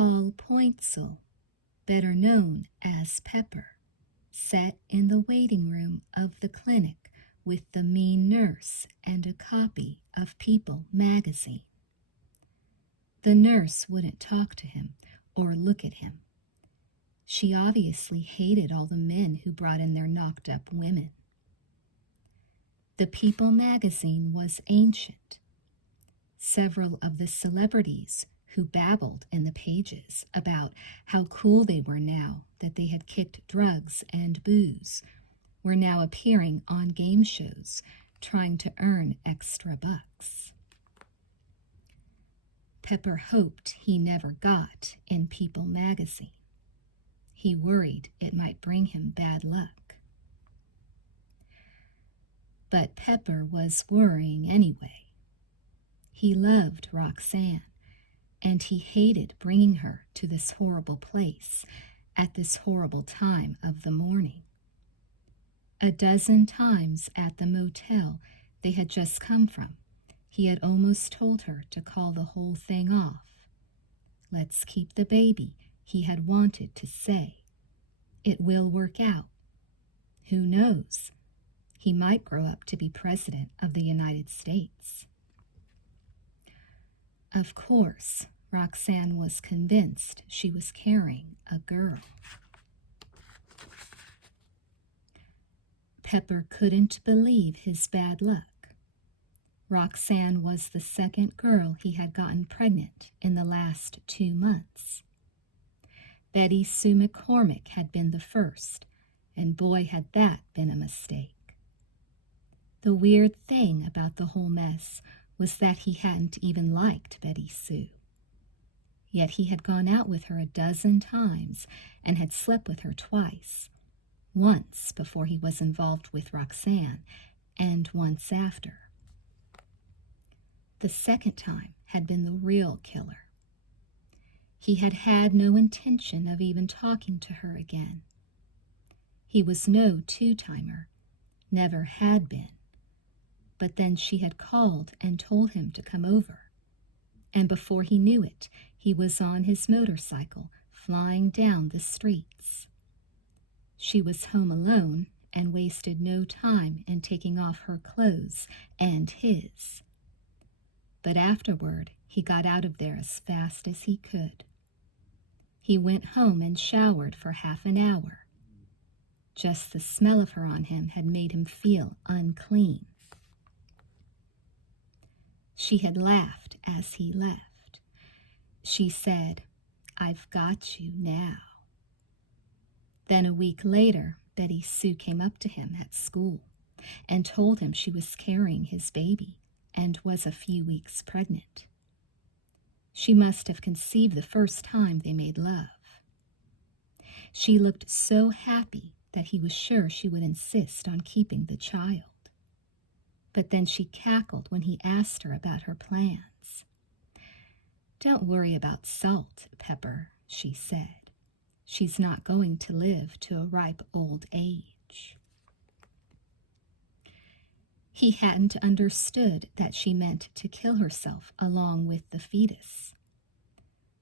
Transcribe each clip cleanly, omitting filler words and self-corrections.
Tall Pointzel, better known as Pepper, sat in the waiting room of the clinic with the mean nurse and a copy of People magazine. The nurse wouldn't talk to him or look at him. She obviously hated all the men who brought in their knocked-up women. The People magazine was ancient. Several of the celebrities who babbled in the pages about how cool they were now that they had kicked drugs and booze were now appearing on game shows trying to earn extra bucks. Pepper hoped he never got in People magazine. He worried it might bring him bad luck. But Pepper was worrying anyway. He loved Roxanne, and he hated bringing her to this horrible place at this horrible time of the morning. A dozen times at the motel they had just come from, he had almost told her to call the whole thing off. Let's keep the baby, he had wanted to say. It will work out. Who knows? He might grow up to be president of the United States. Of course, Roxanne was convinced she was carrying a girl. Pepper couldn't believe his bad luck. Roxanne was the second girl he had gotten pregnant in the last 2 months. Betty Sue McCormick had been the first, and boy had that been a mistake. The weird thing about the whole mess was that he hadn't even liked Betty Sue. Yet he had gone out with her a dozen times and had slept with her twice, once before he was involved with Roxanne and once after. The second time had been the real killer. He had had no intention of even talking to her again. He was no two-timer, never had been. But then she had called and told him to come over. And before he knew it, he was on his motorcycle, flying down the streets. She was home alone and wasted no time in taking off her clothes and his. But afterward, he got out of there as fast as he could. He went home and showered for half an hour. Just the smell of her on him had made him feel unclean. She had laughed as he left. She said, "I've got you now." Then a week later, Betty Sue came up to him at school and told him she was carrying his baby and was a few weeks pregnant. She must have conceived the first time they made love. She looked so happy that he was sure she would insist on keeping the child. But then she cackled when he asked her about her plans. "Don't worry about Salt, Pepper," she said. "She's not going to live to a ripe old age." He hadn't understood that she meant to kill herself along with the fetus.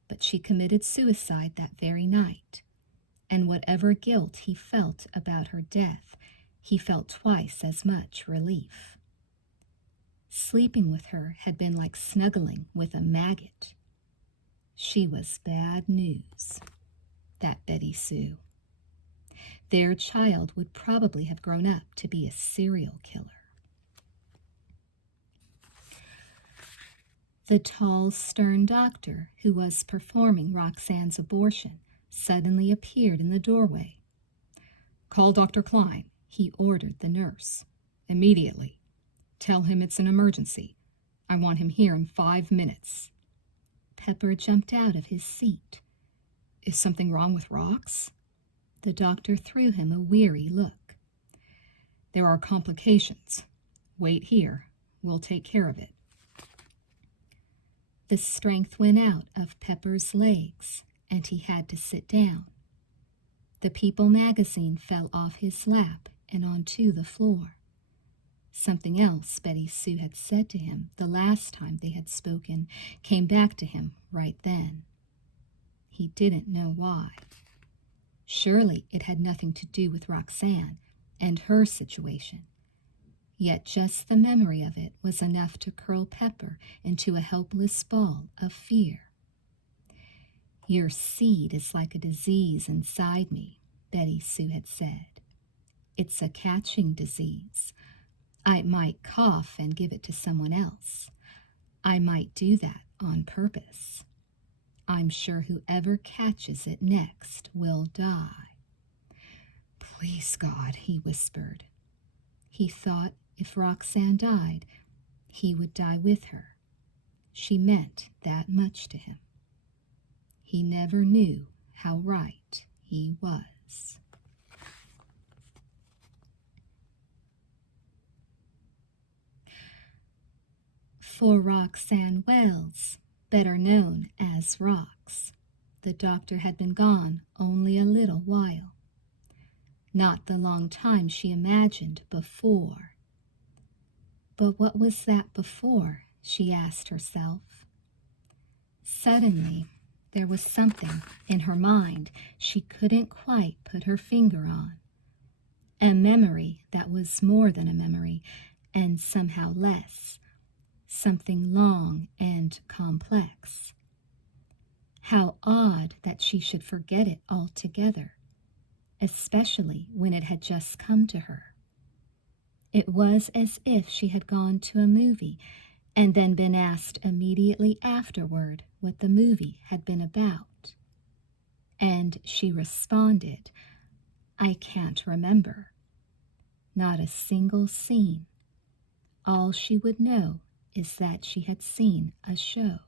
But she committed suicide that very night, and whatever guilt he felt about her death, he felt twice as much relief. Sleeping with her had been like snuggling with a maggot. She was bad news, that Betty Sue. Their child would probably have grown up to be a serial killer. The tall, stern doctor who was performing Roxanne's abortion suddenly appeared in the doorway. "Call Dr. Klein," he ordered the nurse. "Immediately. Tell him it's an emergency. I want him here in 5 minutes." Pepper jumped out of his seat. "Is something wrong with Rox?" The doctor threw him a weary look. "There are complications. Wait here. We'll take care of it." The strength went out of Pepper's legs, and he had to sit down. The People magazine fell off his lap and onto the floor. Something else Betty Sue had said to him the last time they had spoken came back to him right then. he didn't know why. Surely it had nothing to do with Roxanne and her situation. Yet just the memory of it was enough to curl Pepper into a helpless ball of fear. "Your seed is like a disease inside me," Betty Sue had said. "It's a catching disease. I might cough and give it to someone else. I might do that on purpose. I'm sure whoever catches it next will die." "Please, God," he whispered. He thought if Roxanne died, he would die with her. She meant that much to him. He never knew how right he was. For Roxanne Wells, better known as Rox, the doctor had been gone only a little while. Not the long time she imagined before. But what was that before, she asked herself. Suddenly, there was something in her mind she couldn't quite put her finger on. A memory that was more than a memory, and somehow less. Something long and complex. How odd that she should forget it altogether, especially when it had just come to her. It was as if she had gone to a movie and then been asked immediately afterward what the movie had been about. And she responded, "I can't remember." Not a single scene. All she would know is that she had seen a show.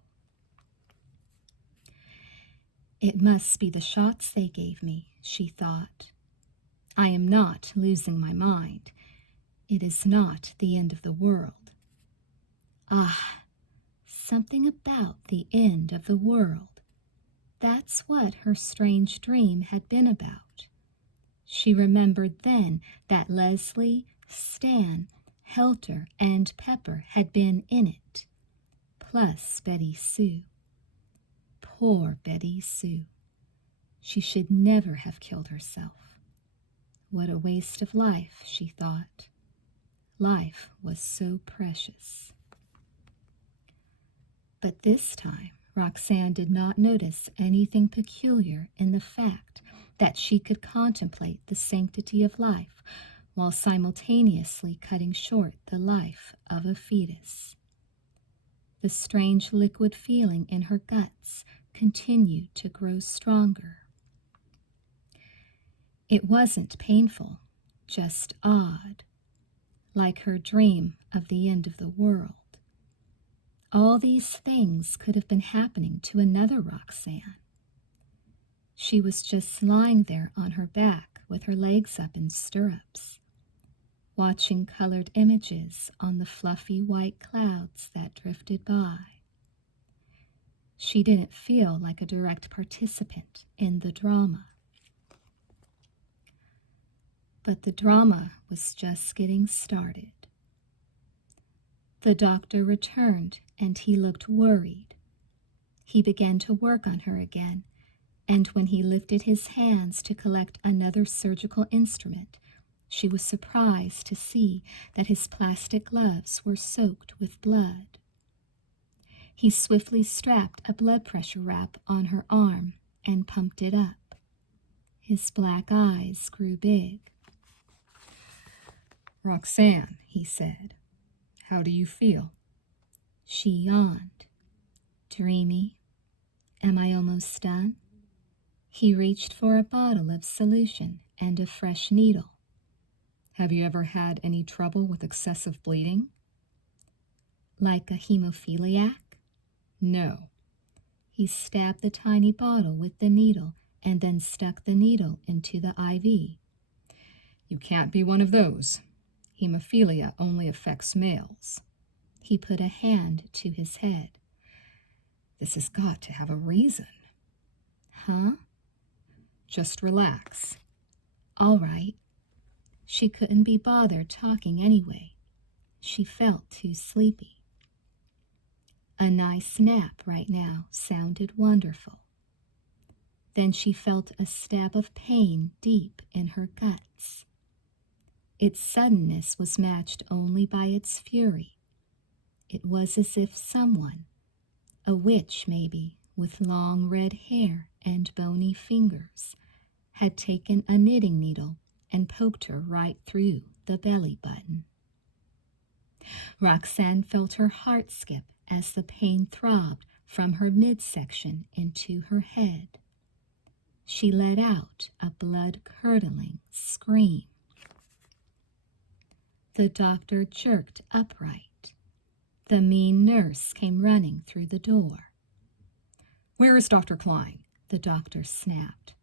"It must be the shots they gave me," she thought. "I am not losing my mind. It is not the end of the world." Ah, something about the end of the world. That's what her strange dream had been about. She remembered then that Leslie, Stan, Helter, and Pepper had been in it, plus Betty Sue. Poor Betty Sue. She should never have killed herself. What a waste of life, she thought. Life was so precious. But this time, Roxanne did not notice anything peculiar in the fact that she could contemplate the sanctity of life while simultaneously cutting short the life of a fetus. The strange liquid feeling in her guts continued to grow stronger. It wasn't painful, just odd, like her dream of the end of the world. All these things could have been happening to another Roxanne. She was just lying there on her back with her legs up in stirrups, watching colored images on the fluffy white clouds that drifted by. She didn't feel like a direct participant in the drama. But the drama was just getting started. The doctor returned, and he looked worried. He began to work on her again, and when he lifted his hands to collect another surgical instrument, she was surprised to see that his plastic gloves were soaked with blood. He swiftly strapped a blood pressure wrap on her arm and pumped it up. His black eyes grew big. "Roxanne," he said, "how do you feel?" She yawned. "Dreamy. Am I almost done?" He reached for a bottle of solution and a fresh needle. "Have you ever had any trouble with excessive bleeding?" "Like a hemophiliac?" "No." He stabbed the tiny bottle with the needle and then stuck the needle into the IV. "You can't be one of those. Hemophilia only affects males." He put a hand to his head. "This has got to have a reason." "Huh?" "Just relax." "All right." She couldn't be bothered talking anyway. She felt too sleepy. A nice nap right now sounded wonderful. Then she felt a stab of pain deep in her guts. Its suddenness was matched only by its fury. It was as if someone, a witch maybe, with long red hair and bony fingers, had taken a knitting needle and poked her right through the belly button. Roxanne felt her heart skip as the pain throbbed from her midsection into her head. She let out a blood-curdling scream. The doctor jerked upright. The mean nurse came running through the door. "Where is Dr. Klein?" the doctor snapped.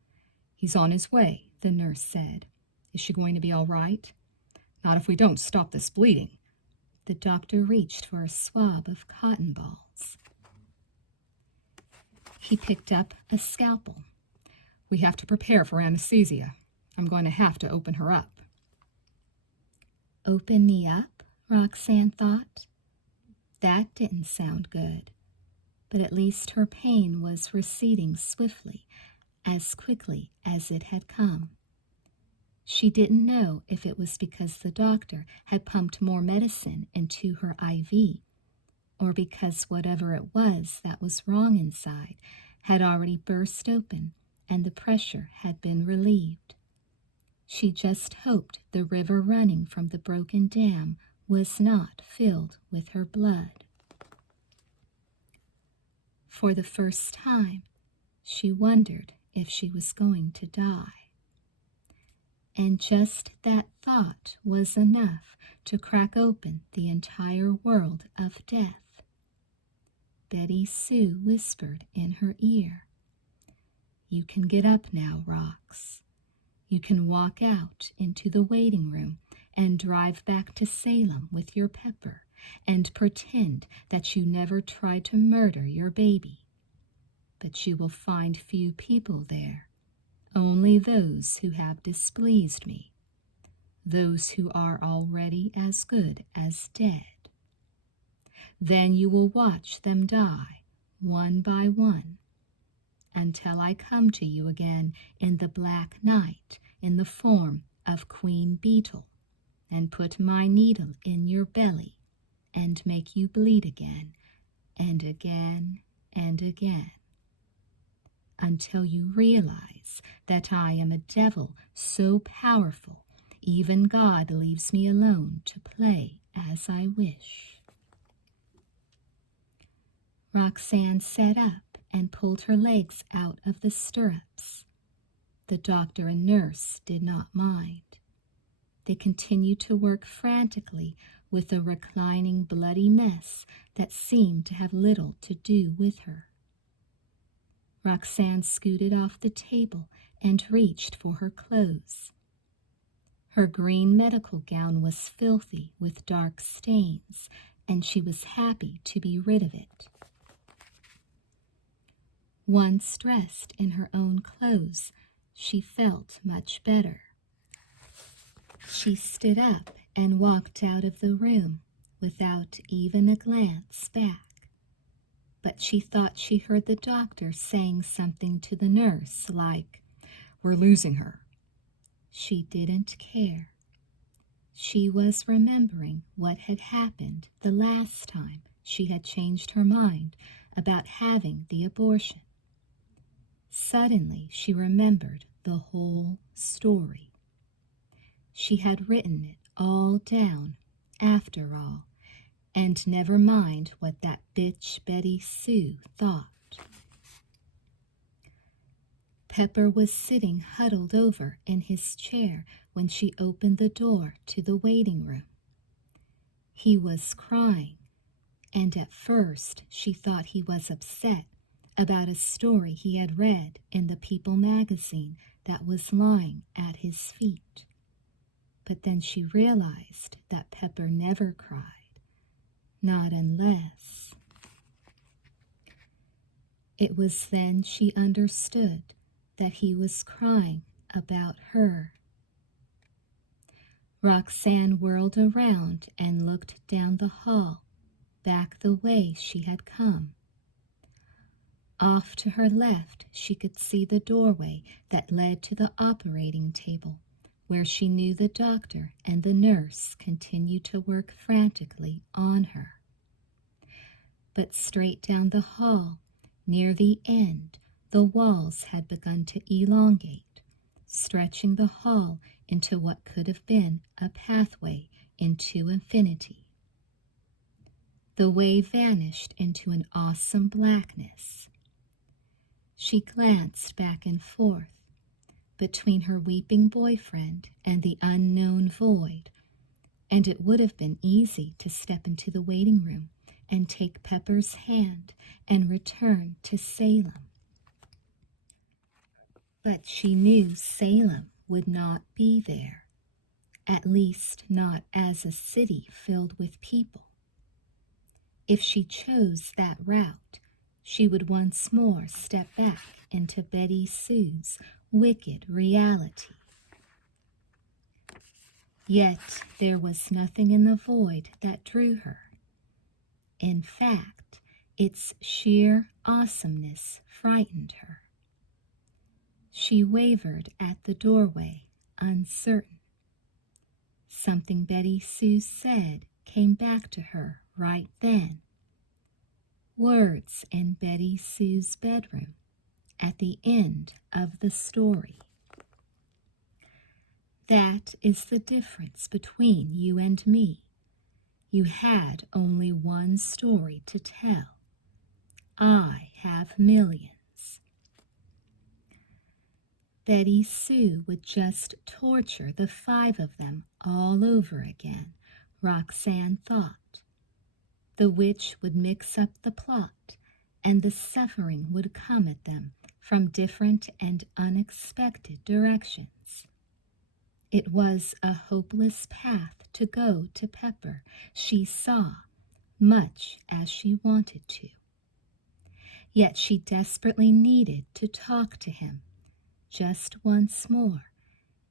"He's on his way," the nurse said. "Is she going to be all right?" "Not if we don't stop this bleeding." The doctor reached for a swab of cotton balls. He picked up a scalpel. "We have to prepare for anesthesia. I'm going to have to open her up." Open me up, Roxanne thought. That didn't sound good, but at least her pain was receding swiftly, as quickly as it had come. She didn't know if it was because the doctor had pumped more medicine into her IV, or because whatever it was that was wrong inside had already burst open and the pressure had been relieved. She just hoped the river running from the broken dam was not filled with her blood. For the first time, she wondered if she was going to die. And just that thought was enough to crack open the entire world of death. Betty Sue whispered in her ear, "You can get up now, Rox. You can walk out into the waiting room and drive back to Salem with your Pepper and pretend that you never tried to murder your baby. But you will find few people there, only those who have displeased me, those who are already as good as dead. Then you will watch them die, one by one, until I come to you again in the black night in the form of Queen Beetle and put my needle in your belly and make you bleed again and again and again, until you realize that I am a devil so powerful even God leaves me alone to play as I wish." Roxanne sat up and pulled her legs out of the stirrups. The doctor and nurse did not mind. They continued to work frantically with a reclining bloody mess that seemed to have little to do with her. Roxanne scooted off the table and reached for her clothes. Her green medical gown was filthy with dark stains, and she was happy to be rid of it. Once dressed in her own clothes, she felt much better. She stood up and walked out of the room without even a glance back. But she thought she heard the doctor saying something to the nurse like, "We're losing her." She didn't care. She was remembering what had happened the last time she had changed her mind about having the abortion. Suddenly she remembered the whole story. She had written it all down, after all, and never mind what that bitch Betty Sue thought. Pepper was sitting huddled over in his chair when she opened the door to the waiting room. He was crying, and at first she thought he was upset about a story he had read in the People magazine that was lying at his feet. But then she realized that Pepper never cried, not unless... It was then she understood that he was crying about her. Roxanne whirled around and looked down the hall, back the way she had come. Off to her left, she could see the doorway that led to the operating table, where she knew the doctor and the nurse continued to work frantically on her. But straight down the hall, near the end, the walls had begun to elongate, stretching the hall into what could have been a pathway into infinity. The way vanished into an awesome blackness. She glanced back and forth between her weeping boyfriend and the unknown void, and it would have been easy to step into the waiting room and take Pepper's hand and return to Salem. But she knew Salem would not be there, at least not as a city filled with people. If she chose that route, she would once more step back into Betty Sue's wicked reality. Yet there was nothing in the void that drew her. In fact, its sheer awesomeness frightened her. She wavered at the doorway, uncertain. Something Betty Sue said came back to her right then. Words in Betty Sue's bedroom at the end of the story. That is the difference between you and me. You had only one story to tell. I have millions. Betty Sue would just torture the 5 of them all over again, Roxanne thought. The witch would mix up the plot, and the suffering would come at them from different and unexpected directions. It was a hopeless path to go to Pepper, she saw, much as she wanted to. Yet she desperately needed to talk to him, just once more,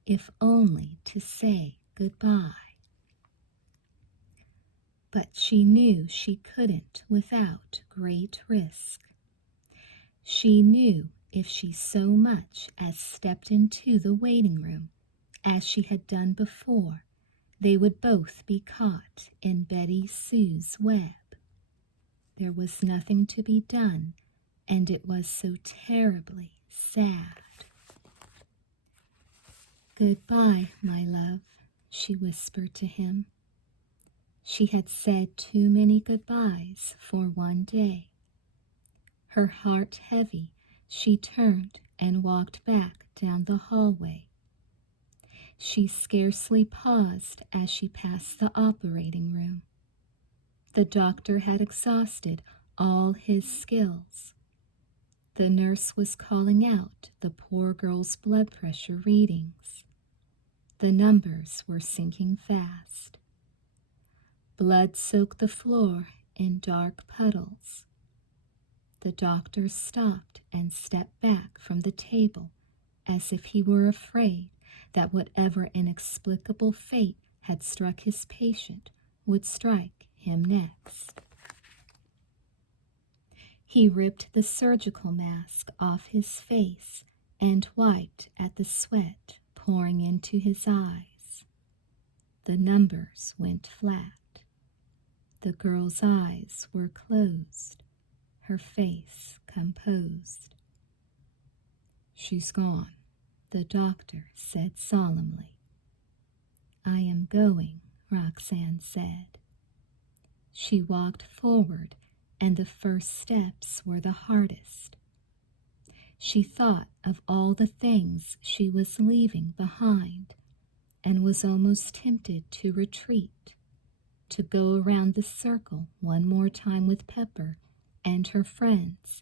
if only to say goodbye. But she knew she couldn't without great risk. She knew if she so much as stepped into the waiting room, as she had done before, they would both be caught in Betty Sue's web. There was nothing to be done, and it was so terribly sad. "Goodbye, my love," she whispered to him. She had said too many goodbyes for one day. Her heart heavy, she turned and walked back down the hallway. She scarcely paused as she passed the operating room. The doctor had exhausted all his skills. The nurse was calling out the poor girl's blood pressure readings. The numbers were sinking fast. Blood soaked the floor in dark puddles. The doctor stopped and stepped back from the table as if he were afraid that whatever inexplicable fate had struck his patient would strike him next. He ripped the surgical mask off his face and wiped at the sweat pouring into his eyes. The numbers went flat. The girl's eyes were closed, her face composed. "She's gone," the doctor said solemnly. "I am going," Roxanne said. She walked forward, and the first steps were the hardest. She thought of all the things she was leaving behind and was almost tempted to retreat, to go around the circle one more time with Pepper and her friends,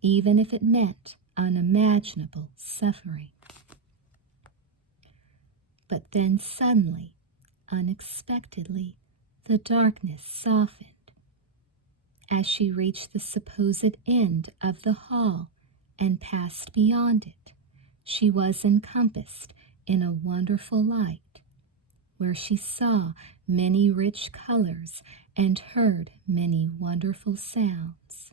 even if it meant unimaginable suffering. But then suddenly, unexpectedly, the darkness softened. As she reached the supposed end of the hall and passed beyond it, she was encompassed in a wonderful light, where she saw many rich colors and heard many wonderful sounds.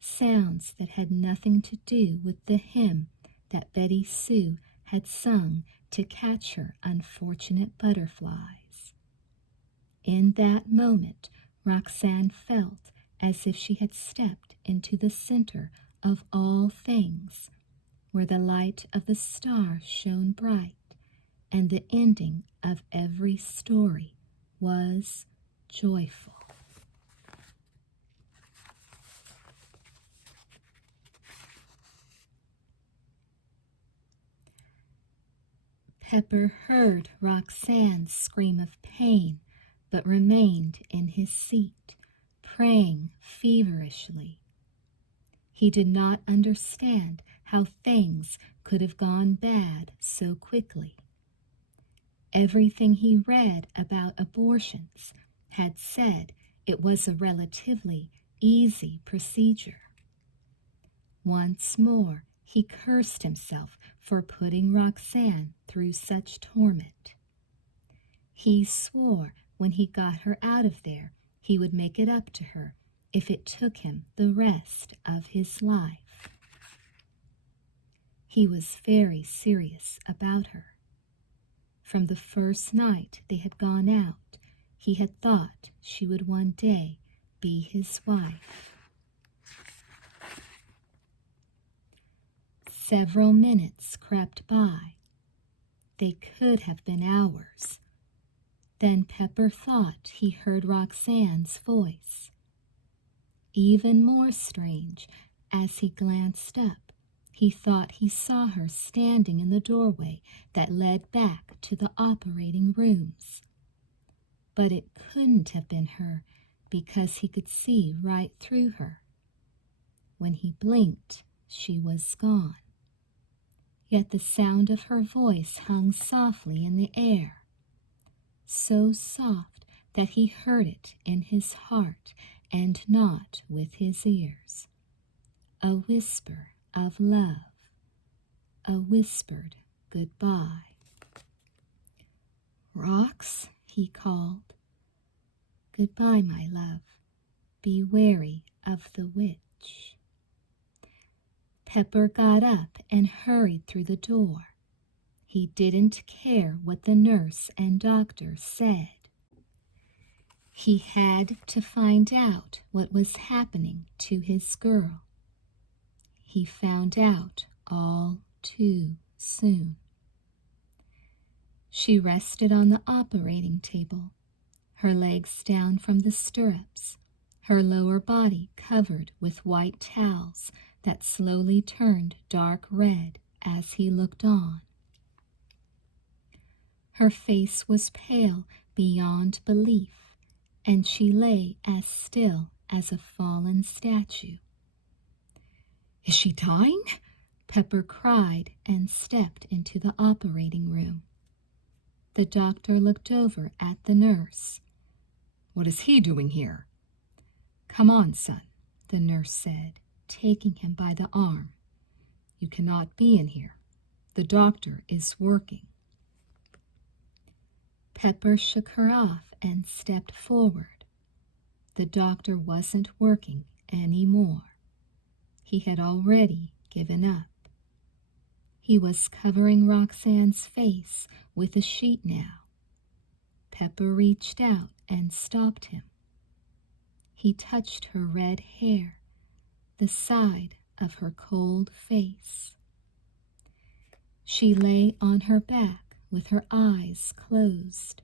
sounds that had nothing to do with the hymn that Betty Sue had sung to catch her unfortunate butterflies. In that moment, Roxanne felt as if she had stepped into the center of all things, where the light of the stars shone bright, and the ending of every story was joyful. Pepper heard Roxanne's scream of pain, but remained in his seat, praying feverishly. He did not understand how things could have gone bad so quickly. Everything he read about abortions had said it was a relatively easy procedure. Once more, he cursed himself for putting Roxanne through such torment. He swore when he got her out of there, he would make it up to her if it took him the rest of his life. He was very serious about her. From the first night they had gone out, he had thought she would one day be his wife. Several minutes crept by. They could have been hours. Then Pepper thought he heard Roxanne's voice. Even more strange, as he glanced up, he thought he saw her standing in the doorway that led back to the operating rooms. But it couldn't have been her because he could see right through her. When he blinked, she was gone. Yet the sound of her voice hung softly in the air, so soft that he heard it in his heart and not with his ears. A whisper of love, a whispered goodbye. "Rox," he called. "Goodbye, my love. Be wary of the witch." Pepper got up and hurried through the door. He didn't care what the nurse and doctor said. He had to find out what was happening to his girl. He found out all too soon. She rested on the operating table, her legs down from the stirrups, her lower body covered with white towels that slowly turned dark red as he looked on. Her face was pale beyond belief, and she lay as still as a fallen statue. "Is she dying?" Pepper cried and stepped into the operating room. The doctor looked over at the nurse. "What is he doing here?" "Come on, son," the nurse said, taking him by the arm. "You cannot be in here. The doctor is working." Pepper shook her off and stepped forward. The doctor wasn't working anymore. He had already given up. He was covering Roxanne's face with a sheet now. Pepper reached out and stopped him. He touched her red hair, the side of her cold face. She lay on her back with her eyes closed.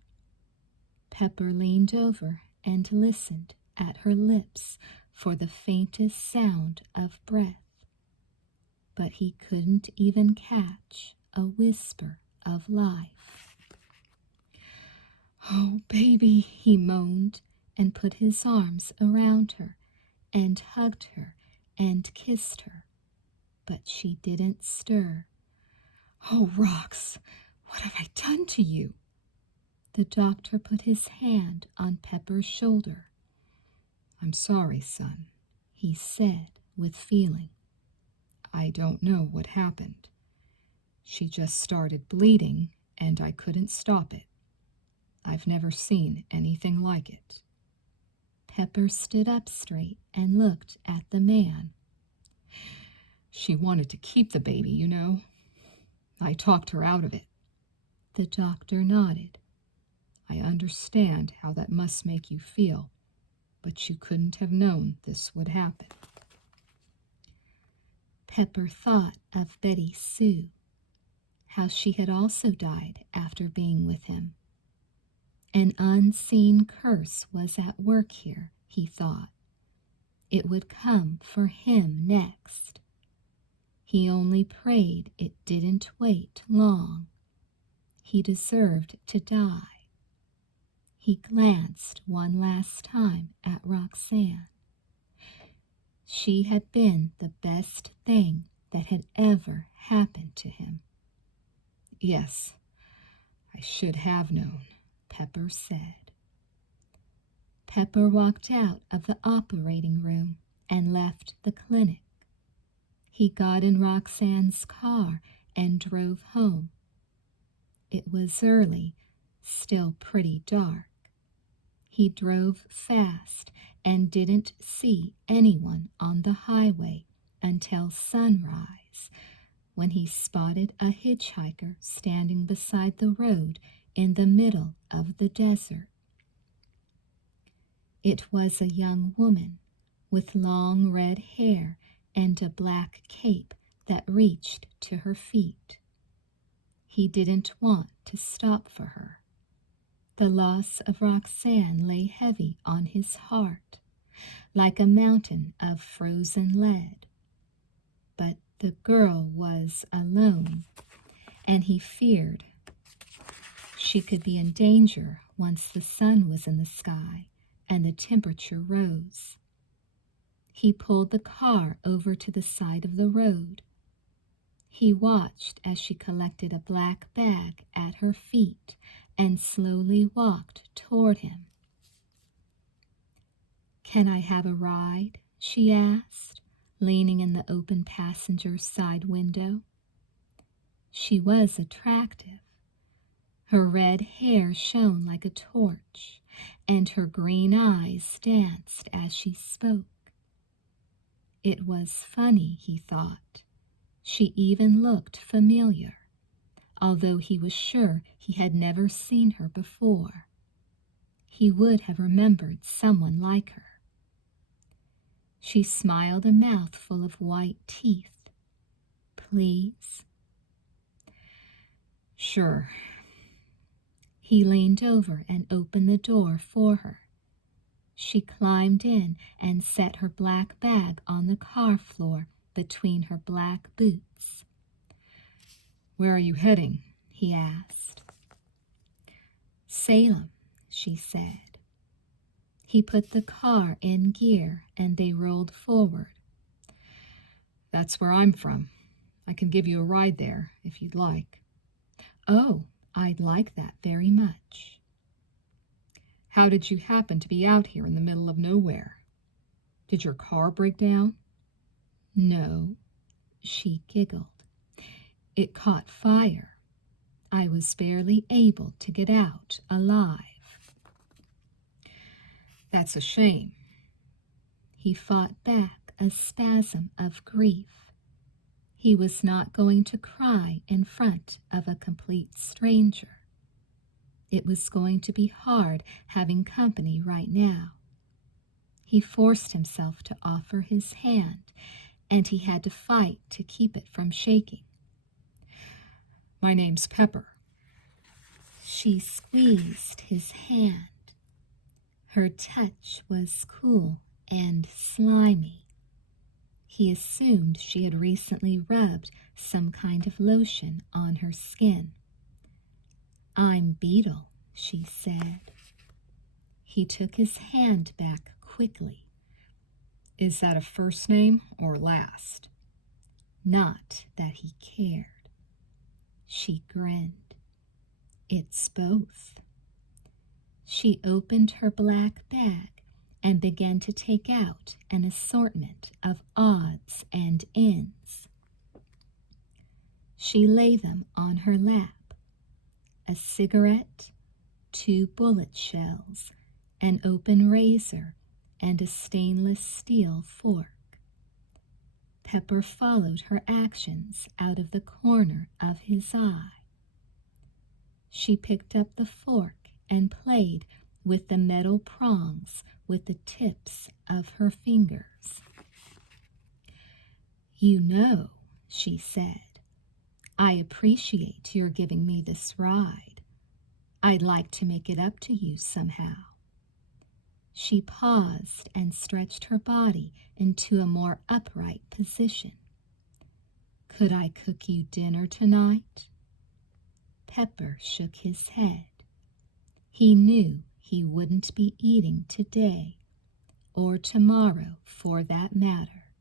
Pepper leaned over and listened at her lips for the faintest sound of breath. But he couldn't even catch a whisper of life. "Oh, baby," he moaned, and put his arms around her and hugged her and kissed her. But she didn't stir. "Oh, Rox, what have I done to you?" The doctor put his hand on Pepper's shoulder. "I'm sorry, son," he said with feeling. "I don't know what happened. She just started bleeding, and I couldn't stop it. I've never seen anything like it." Pepper stood up straight and looked at the man. She wanted to keep the baby, you know. I talked her out of it. The doctor nodded. I understand how that must make you feel, but you couldn't have known this would happen. Pepper thought of Betty Sue, how she had also died after being with him. An unseen curse was at work here, he thought. It would come for him next. He only prayed it didn't wait long. He deserved to die. He glanced one last time at Roxanne. She had been the best thing that had ever happened to him. Yes, I should have known, Pepper said. Pepper walked out of the operating room and left the clinic. He got in Roxanne's car and drove home. It was early, still pretty dark. He drove fast and didn't see anyone on the highway until sunrise, when he spotted a hitchhiker standing beside the road in the middle of the desert. It was a young woman with long red hair and a black cape that reached to her feet. He didn't want to stop for her. The loss of Roxanne lay heavy on his heart, like a mountain of frozen lead. But the girl was alone, and he feared she could be in danger once the sun was in the sky and the temperature rose. He pulled the car over to the side of the road. He watched as she collected a black bag at her feet and slowly walked toward him. "Can I have a ride?" she asked, leaning in the open passenger side window. She was attractive. Her red hair shone like a torch, and her green eyes danced as she spoke. It was funny, he thought. She even looked familiar, although he was sure he had never seen her before. He would have remembered someone like her. She smiled a mouthful of white teeth. "Please?" "Sure." He leaned over and opened the door for her. She climbed in and set her black bag on the car floor between her black boots. "Where are you heading?" he asked. "Salem," she said. He put the car in gear and they rolled forward. "That's where I'm from. I can give you a ride there if you'd like." "Oh, I'd like that very much." "How did you happen to be out here in the middle of nowhere? Did your car break down?" "No," she giggled. "It caught fire. I was barely able to get out alive." "That's a shame." He fought back a spasm of grief. He was not going to cry in front of a complete stranger. It was going to be hard having company right now. He forced himself to offer his hand, and he had to fight to keep it from shaking. "My name's Pepper." She squeezed his hand. Her touch was cool and slimy. He assumed she had recently rubbed some kind of lotion on her skin. "I'm Beetle," she said. He took his hand back quickly. "Is that a first name or last?" Not that he cared. She grinned. "It's both." She opened her black bag and began to take out an assortment of odds and ends. She laid them on her lap. A cigarette, 2 bullet shells, an open razor, and a stainless steel fork. Pepper followed her actions out of the corner of his eye. She picked up the fork and played with the metal prongs with the tips of her fingers. "You know," she said, "I appreciate your giving me this ride. I'd like to make it up to you somehow." She paused and stretched her body into a more upright position. "Could I cook you dinner tonight?" Pepper shook his head. He knew he wouldn't be eating today, or tomorrow for that matter.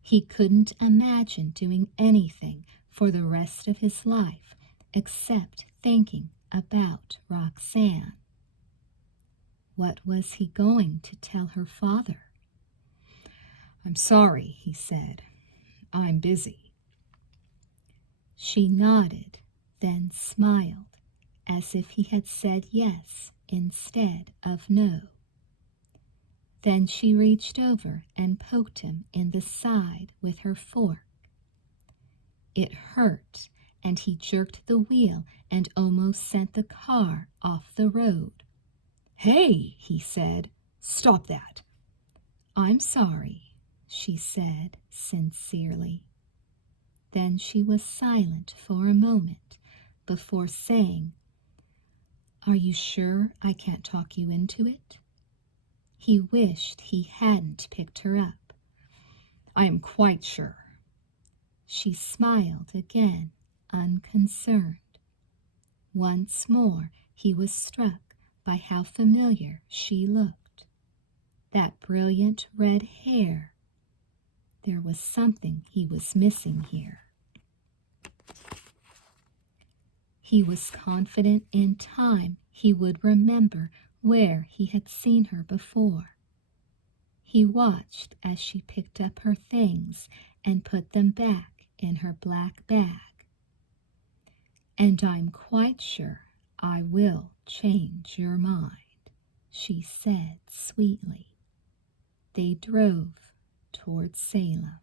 He couldn't imagine doing anything for the rest of his life except thinking about Roxanne. What was he going to tell her father? "I'm sorry," he said. "I'm busy." She nodded, then smiled, as if he had said yes instead of no. Then she reached over and poked him in the side with her fork. It hurt, and he jerked the wheel and almost sent the car off the road. "Hey," he said, "stop that." "I'm sorry," she said sincerely. Then she was silent for a moment before saying, "Are you sure I can't talk you into it?" He wished he hadn't picked her up. "I am quite sure." She smiled again, unconcerned. Once more he was struck by how familiar she looked. That brilliant red hair. There was something he was missing here. He was confident in time he would remember where he had seen her before. He watched as she picked up her things and put them back in her black bag. "And I'm quite sure I will change your mind," she said sweetly. They drove toward Salem.